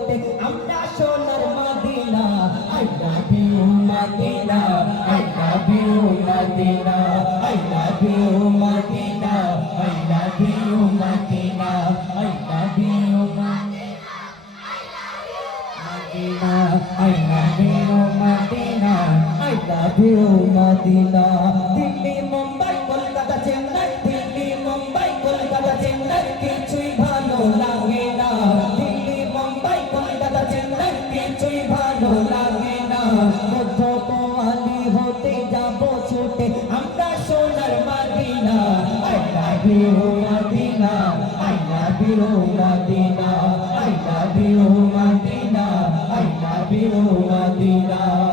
ছুটে আমরা সোনার Madina I love you Madina I love you Madina I love you Madina I love you Madina I love you Madina Madina, I love you, Madina, I love you, Delhi Mumbai Kolkata Chennai Madina, I love you, Madina, I love you, Madina, I love you, Madina.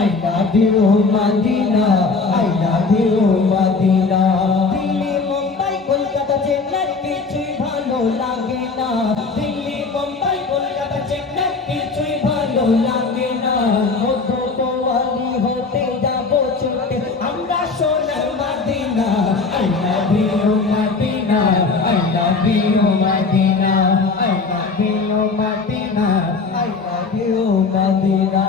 I love you, Madina. I love you, Madina. Delhi Mumbai Kolkata Chennai কিছুই ভালো লাগে না দিল্লি মুম্বাই কলকাতা চেন্নাই কিছুই ভালো লাগে না মধ্য কোয়ালি হতে যাব ছুটে আমরা সোনার Madina I love you, Madina. I love you, Madina. I love you, Madina. I love you, Madina.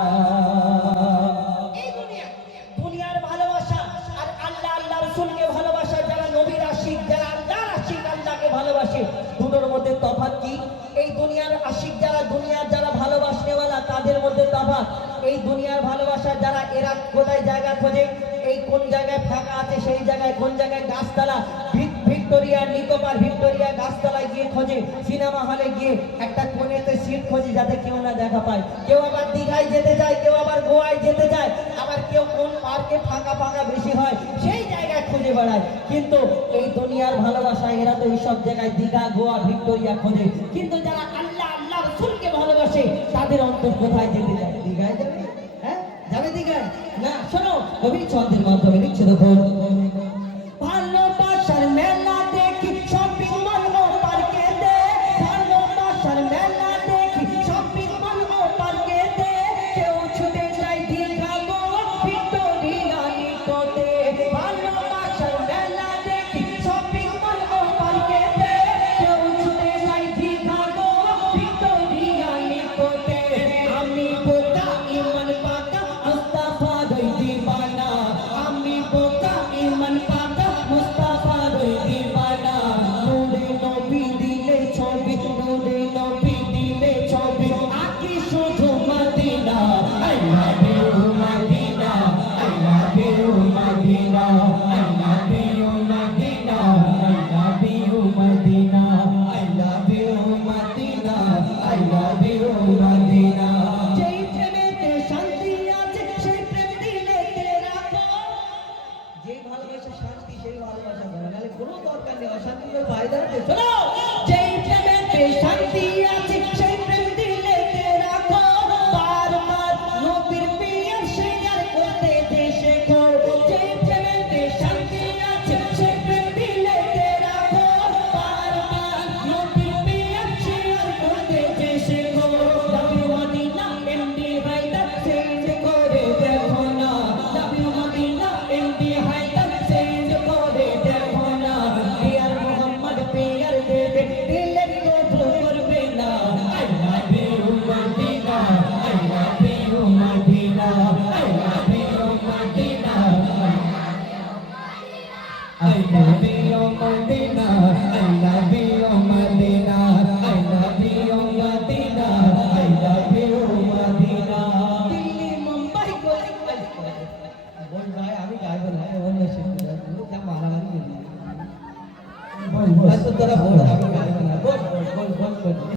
এই দুনিয়ার ভালোবাসা যারা এরা কোথায় জায়গা খোঁজে, এই কোন জায়গায় ফাঁকা আছে সেই জায়গায়, কোন জায়গায় গাছতলা, ভিক- ভিক্টোরিয়া, নিকোবার ভিক্টোরিয়া গাছতলায় গিয়ে খোঁজে, সিনেমা হলে গিয়ে একটা কোণেতে সিট খোঁজে যাতে কেউ না দেখা পায়। কেউ আবার দীঘায় যেতে চায় কেউ আবার গোয়ায় যেতে চায় আবার কেউ কোন পার্কে ফাঁকা ফাঁকা বেশি হয়, সেই জায়গায় খুঁজে বেড়ায়। কিন্তু এই দুনিয়ার ভালোবাসা, এরা তো এইসব জায়গায় দীঘা, গোয়া, ভিক্টোরিয়া খোঁজে। কিন্তু যারা আল্লাহ আল্লাহ, রসুলকে ভালোবাসে, তাদের অন্তর কোথায় যেতে যায় രവിചന്ദ്രൻ മാത്രം വിനിച്ചത് অশান্তি ফায়দা আছে ભાઈ આવી ગયા ભાઈ ઓન નસીબ ક્યાં મારામારી કરી. બોલ બોલ તરફ બોલ બોલ બોલ બોલ